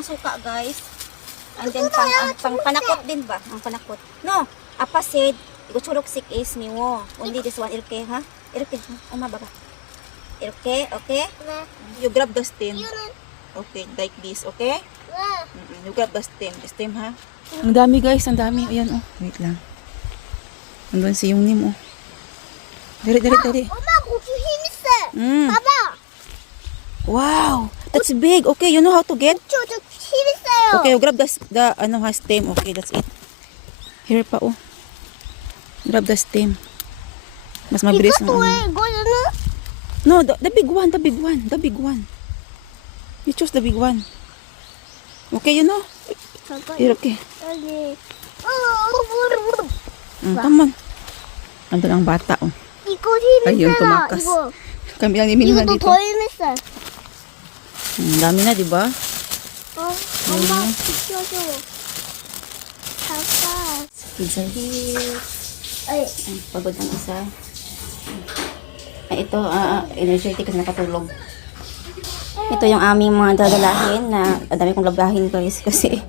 ng suka, guys. And then, pang panakot din ba? Ang panakot. No, apa said, iguchurok sik is niwo. Only this one, irke, ha? Irke, baba. Irke, okay? You grab the stem. Okay, like this, okay? You grab the stem, ha? Ang dami guys, ang dami. Ayan oh. Wait lang. Andun si yung nim oh. Dari. 봐봐. Wow, that's big. Okay, you know how to get? 재밌어요. Okay, you grab the stem. Okay, that's it. Here pa oh. Grab the stem. Mas mabilis 이것도 ang 왜 ano. 이거는? No, the big one. You choose the big one. Okay, you know? Here, okay. 여기. Come on. Andun ang bata oh. 이거 Ayun, 재밌어요. tumakas. 이거. Kami lang ni Minna 이것도 dito. 더 재밌어요. Dami na, di ba? 엄마 비켜줘. 잠깐. Pizza here. Ay, Pagod ang isa. Ay, ito, energetic kasi nakatulog. Ito yung aming mga dadalahin na dami kong labahin guys kasi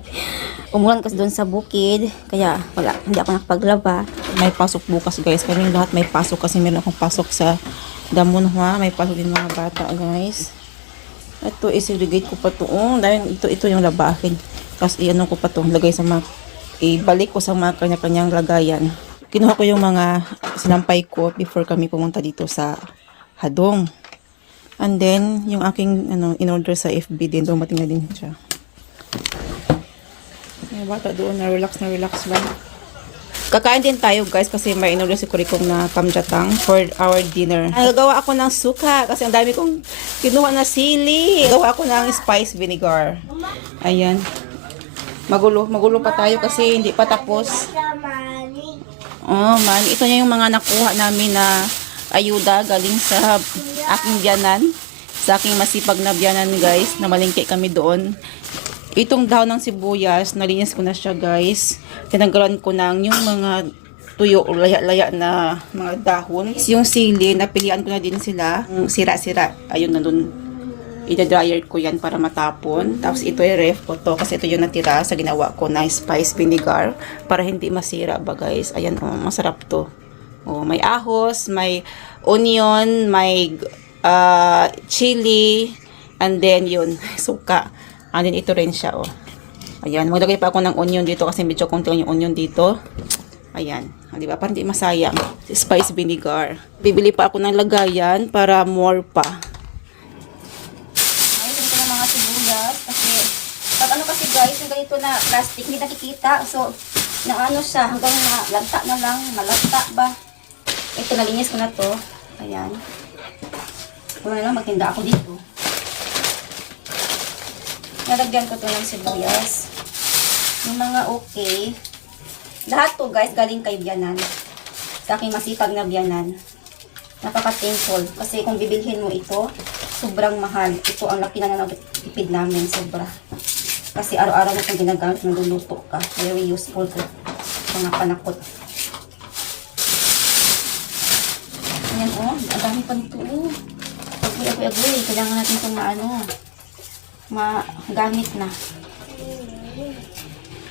umulan kasi doon sa bukid. Kaya wala, hindi ako nakapaglaba. May pasok bukas guys. Kaming lahat may pasok kasi meron akong pasok sa Damunhwa. May pasok din mga bata guys. Ito is-irrigate ko pa ito. Ito yung labahin. Tapos i-ano ko pa ito. Lagay sa mga, ibalik ko sa mga kanya-kanyang lagayan. Kinuha ko yung mga sinampay ko before kami pumunta dito sa Hadong. And then, yung aking in-order sa FB din, dumating na din siya. Yung bata doon, na-relax ba? Kakain din tayo guys kasi may in-order si Kurikong na kamjatang for our dinner. Nagagawa ako ng suka kasi ang dami kong kinuha na sili. Gawa ako ng spice vinegar. Ayan. Magulo pa tayo kasi hindi pa tapos. Oh man, ito na yung mga nakuha namin na ayuda galing sa aking biyanan. Sa aking masipag na biyanan guys, na malingki kami doon. Itong dahon ng sibuyas, nalinis ko na siya guys. Tinanggalan ko ng yung mga tuyo o laya-laya na mga dahon. Yung sili, napilian ko na din sila. Sira-sira. Ayun na dun. Ida-dryer ko yan para matapon. Tapos ito ay ref ko to kasi ito yung natira sa ginawa ko na spice vinegar para hindi masira ba guys. Ayan oh, masarap to. Oh, may ahos, may onion, may chili, and then yun, suka. And then ito rin siya oh. Ayan, maglagay pa ako ng onion dito kasi medyo konti yung onion dito. Ayan, di ba? Para hindi masayang. Spice vinegar. Bibili pa ako ng lagayan para more pa. Ayun, ito na mga sibuyas. Kasi, pag ano kasi guys, yung ganito na plastic, hindi nakikita. So, naano siya, hanggang malagta na lang, malagta ba? Ito, nalinis ko na to. Ayan. Kung na lang, magtinda ako dito. Nalagyan ko to ng sibuyas. Yung mga okay. Lahat to guys, galing kay biyanan. Sa aking masipag na biyanan. Napaka-thankful. Kasi kung bibilhin mo ito, sobrang mahal. Ito ang laki na tipid namin. Sobra. Kasi araw-araw na itong ginagamit, nagluluto ka. Very useful to. Mga panakot. Ayan oh, ang dami pa nito oh. Agoy. Kailangan natin itong magamit na.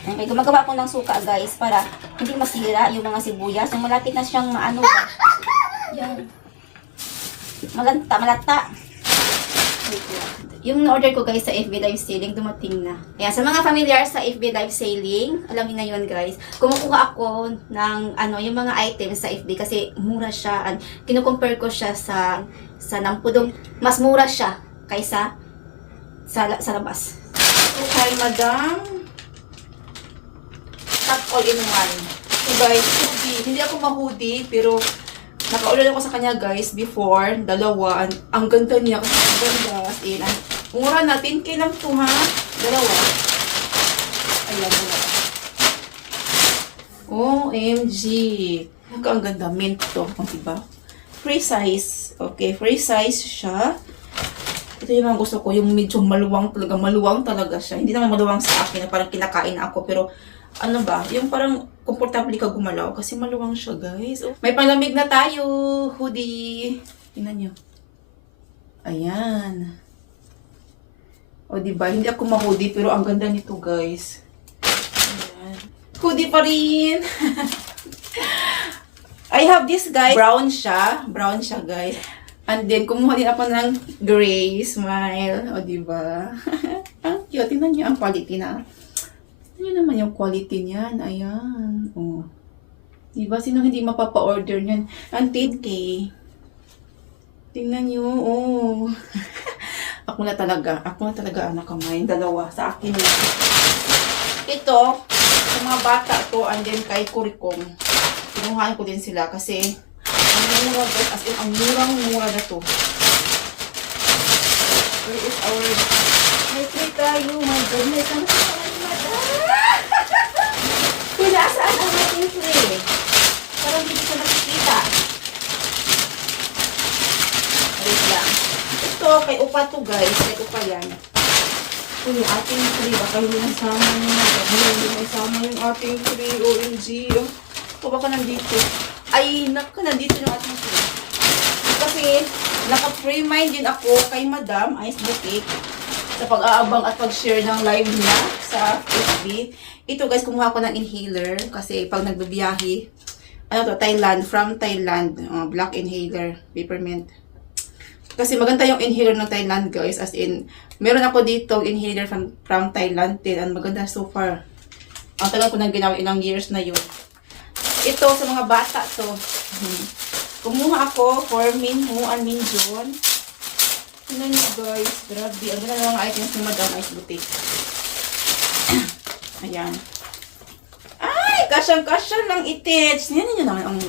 Okay, gumagawa ko ng suka guys para hindi masira yung mga sibuyas. Yung malapit na siyang maano ba? Yung malata. Yung order ko guys sa FB Live Selling, dumating na. Ayan, sa mga familiar sa FB Live Selling, alam niyo na yun guys. Kumukuha ako ng yung mga items sa FB kasi mura siya. Kinukompare ko siya sa Nampudong. Mas mura siya kaysa sa labas. Okay, madam. Top all in one. So guys, hoodie. Hindi ako ma-hoodie, pero naka-order ako sa kanya guys before. Dalawa. Ang ganda niya kasi ang ganda. As in, mura na. 10K lang to ha. Dalawa. Ayan, dalawa. OMG. Ang ganda. Mint to. Diba? Free size. Okay, free size siya. Ito yung mga gusto ko, yung medyo maluwang talaga siya. Hindi naman maluwang sa akin, na parang kinakain ako, pero ano ba, yung parang komportable ka gumalaw kasi maluwang siya guys. Oh, may palamig na tayo, hoodie. Tingnan nyo. Ayan. O, diba? Hindi ako ma-hoodie, pero ang ganda nito, guys. Ayan. Hoodie pa rin. I have this, guys. Brown siya. Brown siya, guys. And then, kumuha din ako ng gray smile. O, diba? Ang cute. Tingnan niyo ang quality na. Tingnan niyo naman yung quality niyan. Ayan. O. Diba? Sino hindi mapapa-order niyan? Ang 10K. Tingnan niyo. Oh. Ako na talaga anak kamay. Dalawa. Sa akin na. Ito, sa mga bata to, and then kay Kurikong. Pinuhaan ko din sila kasi ang mura, as in, ang murang-mura na to. Where is our... May tray tayo. My goodness. Ang kung nasaan ang ating tray? Parang hindi ko nakikita. Wait lang. Ito, kay Upa to, guys. Kay Upa yan. Ito yung ating tray. Baka hindi nasama niya. Hindi nasama yung ating tray. OMG. O baka nandito. Ay, nandito yung ating tray. Kasi, naka-free mind din ako kay Madam Ice Boutique sa pag-aabang at pag-share ng live niya sa FB. Ito, guys, kumuha ko ng inhaler kasi pag nagbibiyahe, ano to, Thailand, from Thailand, black inhaler, peppermint. Kasi maganda yung inhaler ng Thailand, guys, as in, meron ako dito inhaler from Thailand din, and maganda so far. Ang tagal ko nang ginawa, ilang years na yun. Ito, sa mga bata to. Kumuha ako for Minho and Minjon. Tingnan nyo, guys, grabe. Ang ganda ng mga items ni Madam Ice Boutique. Ayan. Ay, kasyang-kasyang lang itich. Tingnan nyo naman ang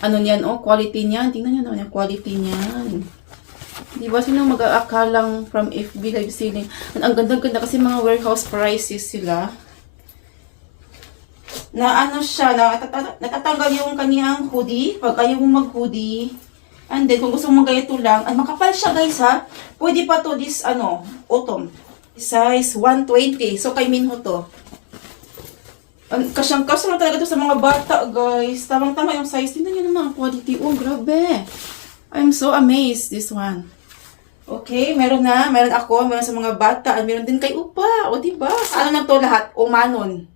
ano niyan, oh, quality niyan. Tingnan nyo naman yung quality niyan. Diba, sino mag-aakalang from FB live selling? Ang ganda-ganda kasi mga warehouse prices sila. Na ano siya, natatanggal yung kanyang hoodie. Pag ayaw mo mag-hoodie. And then, kung gusto mong ganito lang, ay makapal siya, guys, ha? Pwede pa to this, autumn. Size 120. So, kay Minho to. Kasyang-kasya lang talaga to sa mga bata, guys. Tamang-tama yung size. Tingnan nyo naman ang quality. Oh, grabe. I'm so amazed, this one. Okay, meron na. Meron ako. Meron sa mga bata. At meron din kay Upa. O, diba? Ano na to lahat? Umanon.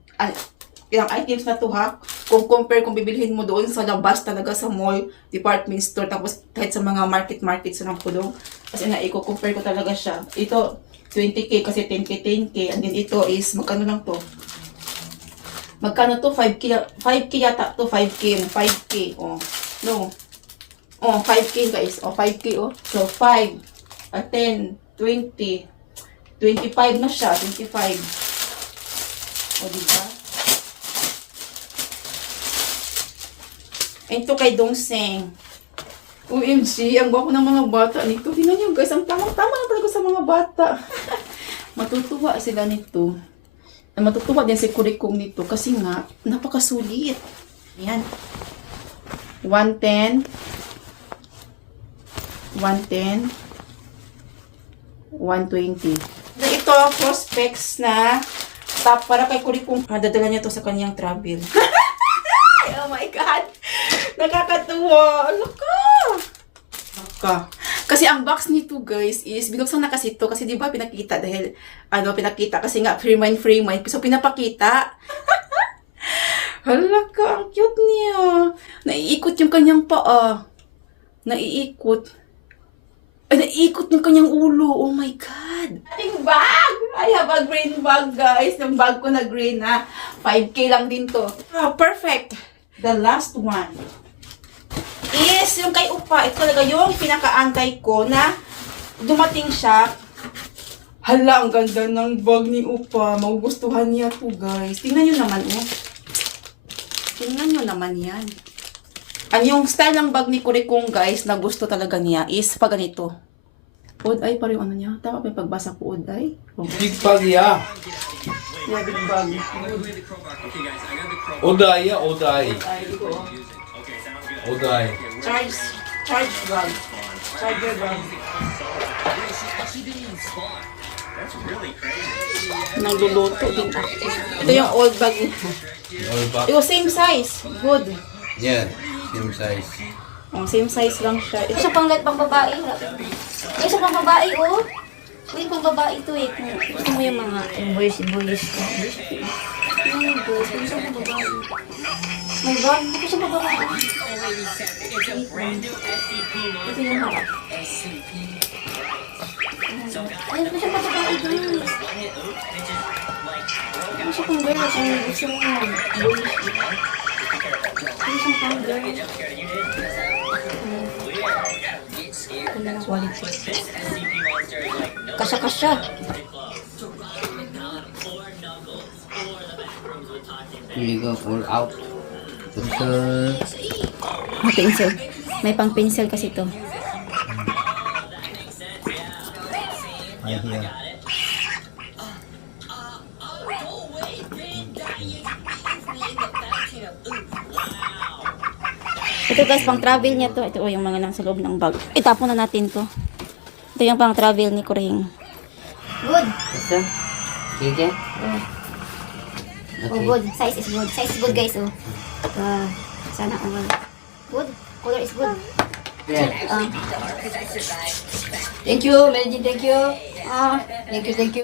Ilang items na to, ha? Kung compare, kung bibilhin mo doon sa labas talaga sa mall, department store, tapos kahit sa mga market sa ng pulong. Kasi i-compare ko talaga siya. Ito, 20K kasi 10K, 10K. And then ito is, magkano lang to? Magkano to? 5K yata to, 5K. 5K, oh. No. Oh, 5K, guys. Oh, 5K, oh. So, 5, 10, 20, 25 na siya, 25. O, diba? Ito kay Dongseng. OMG, ang gwapo ng mga bata nito. Tingnan nyo, guys, ang tamang-tama na talaga sa mga bata. Matutuwa sila nito. Matutuwa din si Kurikong nito kasi nga, napakasulit. Ayan. 110. 110. 120. Ito, prospects na top para kay Kurikong. Dadala niya to sa kanyang travel. Oh my God! Nakakatuwa! Ano ka? Kasi ang box nito, guys, is binuksan na kasi ito. Kasi di ba pinakita dahil, pinakita kasi nga free mind. So, pinapakita. Hala ka, ang cute niya. Naiikot yung kanyang paa. Naiikot yung kanyang ulo. Oh my God! Ating bag! I have a green bag, guys. Yung bag ko na green, ha. 5K lang din to. Oh, perfect! The last one is yung kay Upa. Ito talaga yung pinakaantay ko na dumating siya. Hala, ang ganda ng bag ni Upa. Magugustuhan niya to, guys. Tingnan nyo naman, oh. Tingnan nyo naman yan. Yung style ng bag ni Kurikong, guys, na gusto talaga niya is pag ganito. Oday pa rin ano niya. Tama pa yung pagbasa ko, Oday. Oh. Big bag, yeah. Yeah, big bag. Oday, yeah, Oday. Oday. Charge bag. Charger bag. Nagluluto din ako. Ito yung old bag niya. Old bag. It was same size. Good. Yeah, same size. Oh, same size lang siya. Isa pang pang babae. Isa pang babae, oh. Uy, kung babae ito eh. Kung gusto mo yung mga boyish na. Ay, boys. Kung siya yung babae. My God, hindi ko siya babae. Ito yung harap. Ay, hindi ko siya babae, guys. Hindi siya kung girl. Kung gusto mo mag-boyish. Hindi siya kung girl. Ito na lang quality. Kasya-kasya. You go all out. Pencil. Pencil. May pang pencil kasi to. Right here. Ito guys, pang travel niya to. Ito yung mga nasa loob ng bag. Itapon na natin to. Ito yung pang travel ni Kuring. Good. Ito? Sige. Oh, good. Size is good. Size is good guys, oh. Sana all. Good. Color is good. Yeah. Ah. Thank you, Mary Jean, thank you. Thank you, thank you.